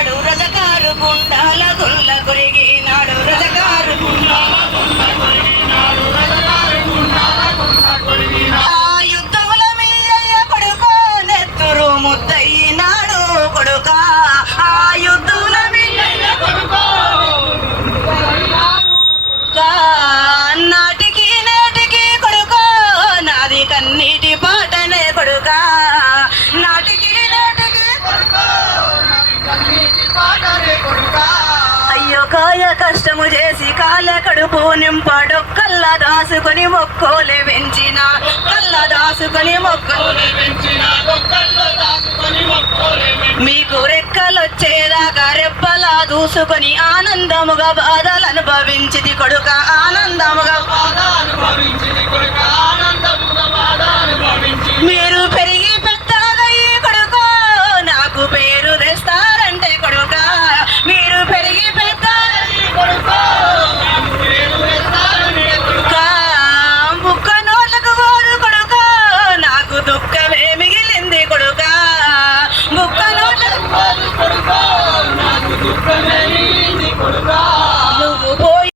వాడు రజకారు గుండాల గుండ్ల గురిగి. అయ్యో కాయ కష్టము చేసి కాల కడుపు నింపడొక్కల్ల దాసుకొని మొక్కోలు పెంచిన. కళ్ళ దాసుకొని మొక్కలు మీకు రెక్కలొచ్చేదాకా రెప్పలా దూసుకొని ఆనందముగా బాధలు అనుభవించింది కొడుక. ఆనందముగా